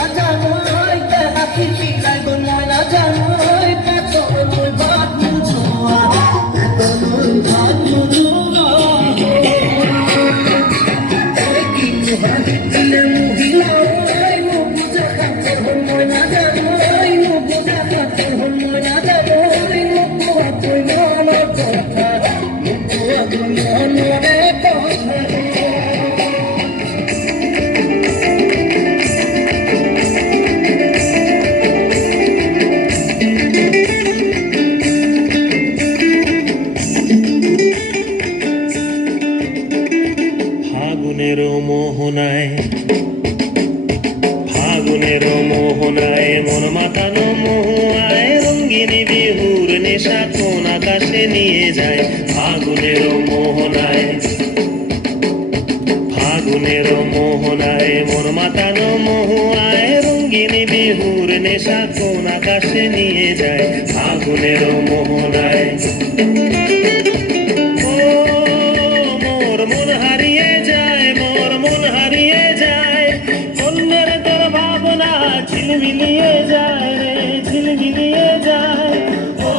ময়না জানোই হাতি পিলাই গো ময়না জানোই এত নই ভাত মুজোয়া এত নই ভাত মুজোয়া কি মুহারি দিলে মুহিলা মুগুজা খাতে ময়না জানোই মুগুজা খাতে ময়না জানোই মুগুয়া তুই মন কথা মুগুয়া তুই মনে কথা ফাগুনের মোহনায় মন মাতানো মহুয়ায় রঙ্গিনী বিহুর নেশা কোন আকাশে নিয়ে যায় ফাগুনের মোহনায় মন মাতানো মহুয়ায় রঙ্গিনী বিহুর নেশা কোন আকাশে নিয়ে যায় ফাগুনের মোহনায় ঝিলমিলিয়ে যায় রে ঝিলমিলিয়ে যায় ও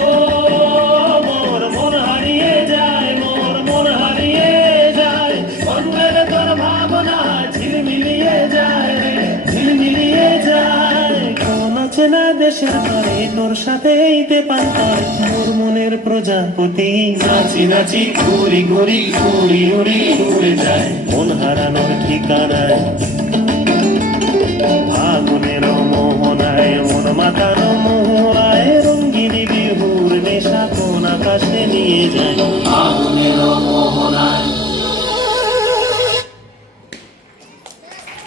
মোর মন হারিয়ে যায় মোর মন হারিয়ে যায় অন্যের তোর ভাবনা ঝিলমিলিয়ে যায় রে ঝিলমিলিয়ে যায় কোন আছে না দেশের ঘরে তোর সাথে এইতে পান্তার মোর মনের প্রজাপতি নাচি নাচি ঘুরি ঘুরি উড়ি উড়ি উড়ে যায় মন হারানোর ঠিকানায় ফাগুনের মোহনায় মন মাতানো মোহনায় রঙ্গিনী বিহুর নেশা কোন আকাশে নিয়ে যায় ফাগুনের মোহনায়